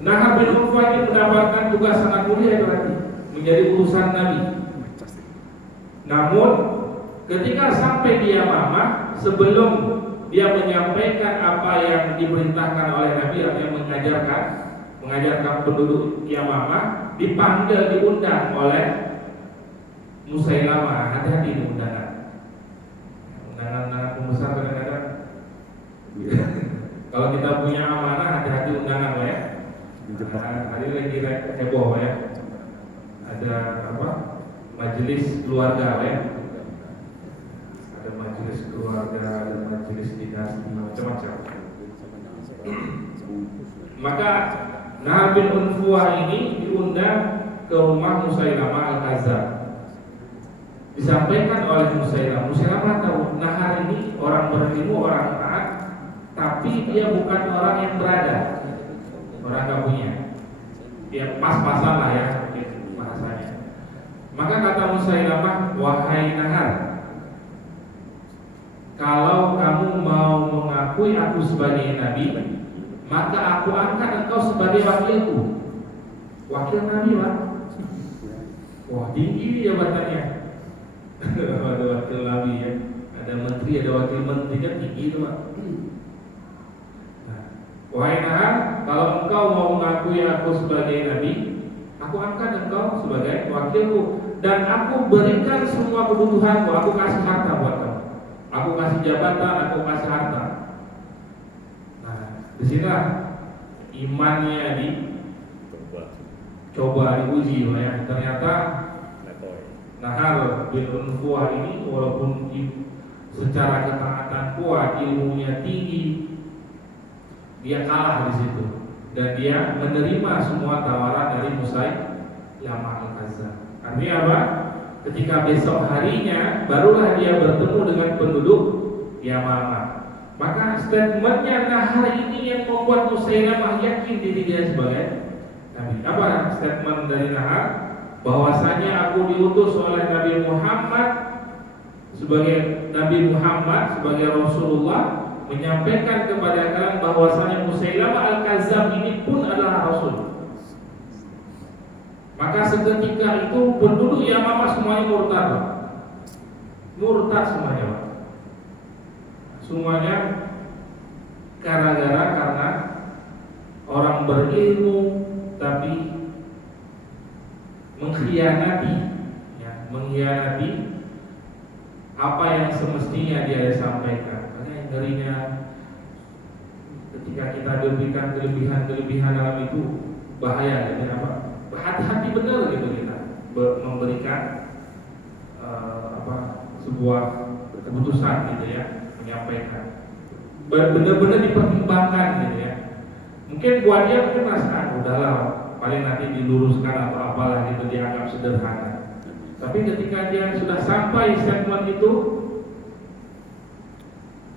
Nahar bin Unfah ini mendapatkan tugas sangat mulia berarti menjadi utusan Nabi. Namun ketika sampai di Yamamah, sebelum dia menyampaikan apa yang diperintahkan oleh Nabi, artinya mengajarkan penduduk Yamamah, dipanggil, diundang oleh Musailamah. Hati-hati di undangan pembesar kadang-kadang. Kalau kita punya amanah, hati-hati undangan ya. Hari lagi heboh ya. Ada majelis keluarga ya. Ada majelis keluarga, ada majelis dinasti, macam-macam. Maka Nahar bin Unfuah ini diundang ke rumah Musailamah Al-Kadzdzab. Disampaikan oleh Musailamah tahu Nahar ini orang berilmu, orang taat, tapi dia bukan orang yang berada, orang gak punya. Dia pas-pasan lah ya bahasanya. Maka kata Musailamah, wahai Nahar, kalau kamu mau mengakui aku sebagai nabi, maka aku angkat engkau sebagai wakilku. Wakil nabi, Pak. Wah, tinggi jabatannya. Ada wakil nabi ya, ada menteri, ada wakil menteri, kan tinggi itu, Pak. Wahai Nahar, kalau engkau mau mengakui aku sebagai nabi, aku angkat engkau sebagai wakilku, dan aku berikan semua kebutuhanmu. Aku kasih harta buat kamu, aku kasih jabatan, aku kasih harta. Nah, disinilah imannya dicoba, diuji ya. Ternyata Nahar bin Unfuah ini walaupun secara ketaatan kuat, ilmunya tinggi, dia kalah di situ dan dia menerima semua tawaran dari Musailamah Al-Kadzdzab. Artinya apa? Ketika besok harinya barulah dia bertemu dengan penduduk Yamamah. Maka statementnya Nahar ini yang membuat Musailamah yakin diri dia sebagai nabi. Apa statement dari Nahar? Bahwasanya aku diutus oleh Nabi Muhammad sebagai Rasulullah, menyampaikan kepada kalian bahwasanya Musailamah Al-Kadzdzab ini pun adalah Rasul. Maka seketika itu penduduk Yamamah semuanya murtad semuanya, semuanya karena orang berilmu tapi mengkhianati apa yang semestinya dia sampaikan. Makanya ngerinya ketika kita diberikan kelebihan dalam itu bahaya, gitu apa? Hati-hati benar gitu kita memberikan sebuah keputusan gitu ya, menyampaikan. Benar-benar dipertimbangkan gitu ya. Mungkin buat dia mungkin merasa udahlah, paling nanti diluruskan atau apalah gitu, dianggap sederhana. Tapi ketika dia sudah sampai statement itu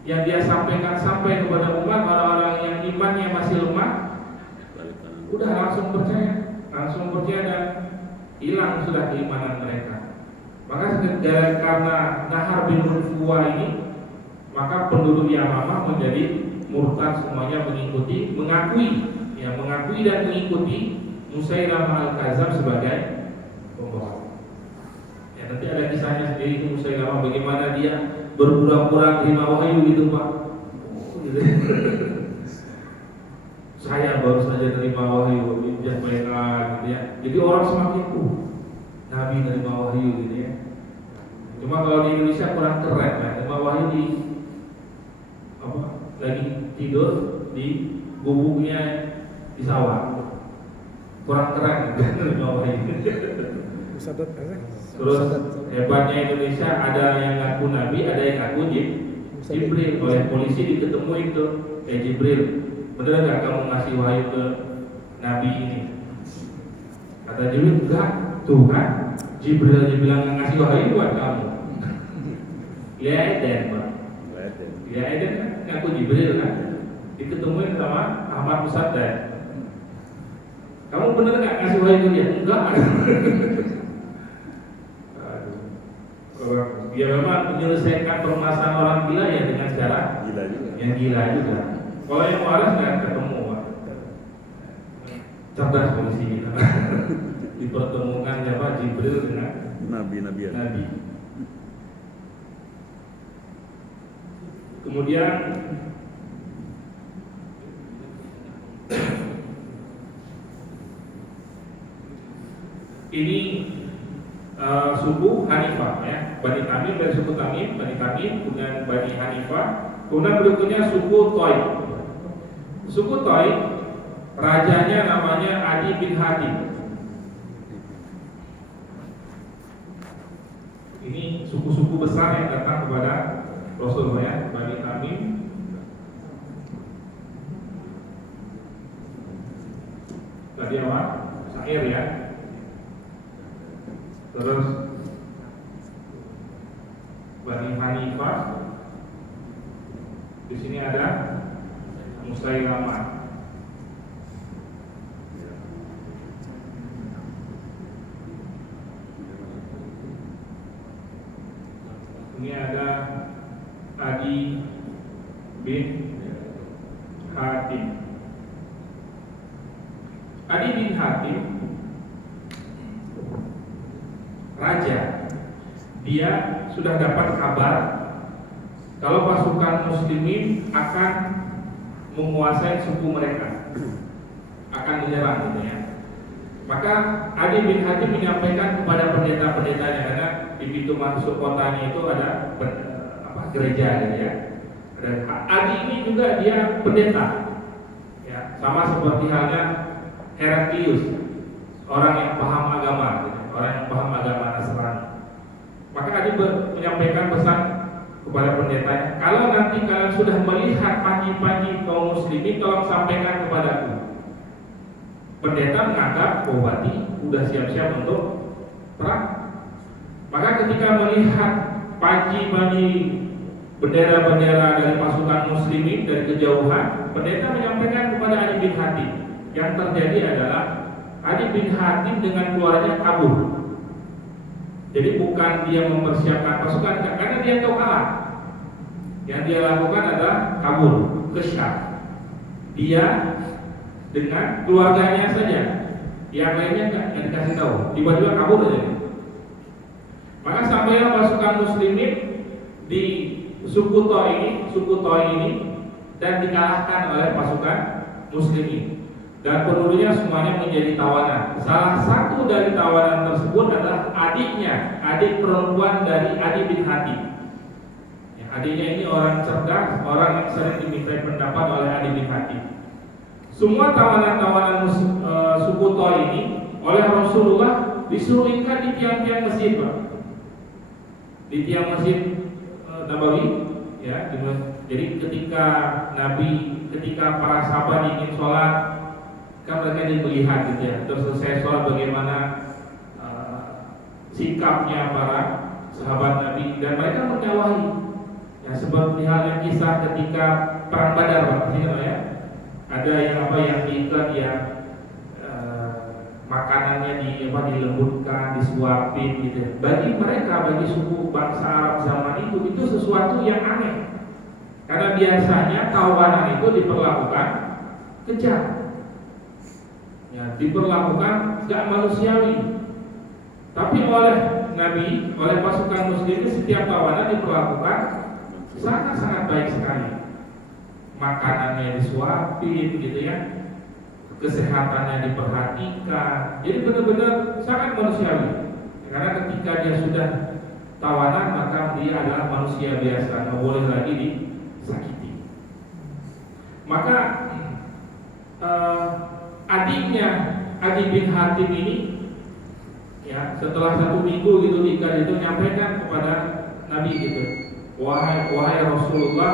yang dia sampaikan sampai kepada umat, orang-orang yang imannya masih lemah, udah langsung percaya dan hilang sudah keimanan mereka. Maka karena Nahar bin Unfuah ini, maka penduduk Yamamah menjadi murtad semuanya, mengakui dan mengikuti Musailamah Al-Kadzdzab sebagai pembohong. Ya, nanti ada kisahnya sendiri itu Musailamah bagaimana dia berpura-pura terima wahyu gitu, Pak. Gitu. Saya baru saja terima wahyu, menyampaikan gitu ya. Jadi orang semakin Nabi terima wahyu gitu ya. Cuma kalau di Indonesia kurang keren ya, terima wahyu di lagi tidur di gubuknya di sawah. Kurang keren gitu terima wahyu. Terus hebatnya Indonesia, ada yang ngaku Nabi, ada yang ngaku Jibril. Oleh polisi diketemuin tuh, Jibril, bener nggak kamu ngasih wahyu ke Nabi ini? Kata Jibril, enggak, tuh kan Jibril aja bilang ngasih wahyu buat kamu. Ya Eden, Pak. Ya Eden kan ngaku Jibril kan, diketemuin sama Ahmad Musaddad. Kamu bener nggak ngasih wahyu ke dia? Enggak. Dia memang menyelesaikan permasalahan orang gila ya dengan cara yang gila juga. Kalau yang waras nggak ketemu, Pak. cerdas polisi kita. Dipertemukan siapa? Jibril dengan Nabi. Kemudian ini suku Hanifah ya, Bani Tamim dari suku Tamim, Bani Tamim dengan Bani Hanifah. Kemudian berikutnya suku Toy. Suku Toy, rajanya namanya Adi bin Hatim. Ini suku-suku besar yang datang kepada Rasulullah ya, Bani Tamim. Tadi apa? Syair ya. Terus Bani Hanifah. Di sini ada Musailamah. Ini ada Adi bin Hatim. Adi bin Hatim raja. Dia sudah dapat kabar kalau pasukan muslimin akan menguasai suku mereka, akan menyerang gitu ya. Maka Adi bin Hatim menyampaikan kepada pendeta-pendetanya, karena di pintu masuk kotanya itu ada gereja gitu ya. Dan Adi ini juga dia pendeta, ya, sama seperti halnya Heraklius, orang yang paham agama, gitu, orang yang paham agama Nasrani. Maka Adi menyampaikan pesan kepada pendetanya, kalau nanti kalian sudah melihat pagi-pagi kaum muslimin, tolong sampaikan kepadaku. Pendeta menganggap berarti sudah siap-siap untuk perang. Maka ketika melihat pagi-pagi bendera-bendera dari pasukan muslimin dari kejauhan, pendeta menyampaikan kepada Adi bin Hatim. Yang terjadi adalah Adi bin Hatim dengan keluarganya kabur. Jadi bukan dia mempersiapkan pasukan, karena dia tahu kalah. Yang dia lakukan adalah kabur ke Syam. Dia dengan keluarganya saja, yang lainnya nggak dikasih tahu, tiba-tiba kabur aja. Maka sampailah pasukan muslimin di suku Toy ini dan dikalahkan oleh pasukan muslimin. Dan penduduknya semuanya menjadi tawanan. Salah satu dari tawanan tersebut adalah adik perempuan dari Adi bin Hatim. Ya, adiknya ini orang cerdas, orang yang sering dimintai pendapat oleh Adi bin Hatim. Semua tawanan-tawanan suku Toy ini oleh Rasulullah disuruh ikat di tiang-tiang masjid, Pak. Di tiang masjid Nabawi, ya. Jadi ketika para sahabat ingin sholat, kan mereka melihat gitu ya. Terus selesai sholat bagaimana sikapnya para sahabat Nabi, dan mereka menyawahi. Ya, seperti halnya kisah ketika perang Badar, Pak, ya. Ada yang diikat ya, makanannya dilembutkan, disuapin gitu. Bagi suku bangsa Arab zaman itu sesuatu yang aneh. Karena biasanya tawanan itu diperlakukan kejam. Ya, diperlakukan gak manusiawi. Tapi oleh Nabi, oleh pasukan muslim, setiap tawanan diperlakukan sangat-sangat baik sekali. Makanannya disuapin gitu ya, kesehatannya diperhatikan. Jadi benar-benar sangat manusiawi. Karena ketika dia sudah tawanan, maka dia adalah manusia biasa, nggak boleh lagi disakiti. Maka adiknya Adi bin Hatim ini, ya, setelah 1 minggu gitu diikat itu, nyampaikan kepada Nabi gitu, wahai Rasulullah,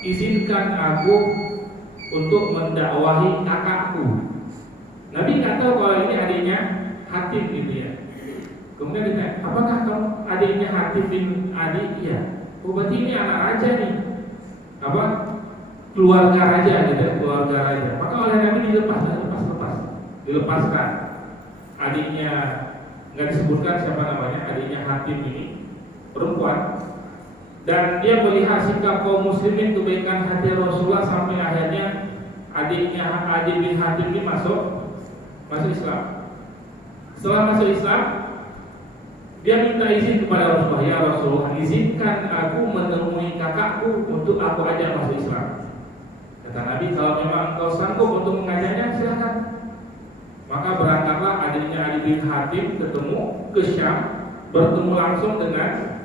izinkan aku untuk mendakwahi kakakku. Nabi nggak tahu kalau ini adiknya Hatim gitu ya. Kemudian ditanya, apakah kamu adiknya Hatim bin Adi? Iya. Oh, berarti ini anak raja nih. Apa? Keluarga raja gitu ya, keluarga raja. Maka oleh Nabi dilepaskan. Adiknya nggak disebutkan siapa namanya, adiknya Hatim ini perempuan. Dan dia melihat sikap kaum muslimin, kebaikan hati Rasulullah, sampai akhirnya adiknya Adi bin Hatim ini masuk Islam. Setelah masuk Islam, dia minta izin kepada Rasulullah, ya Rasulullah, izinkan aku menemui kakakku untuk aku ajak masuk Islam. Kata Nabi, kalau memang engkau sanggup untuk mengajaknya, silakan. Maka berangkatlah adiknya Adi bin Hatim ketemu ke Syam, bertemu langsung dengan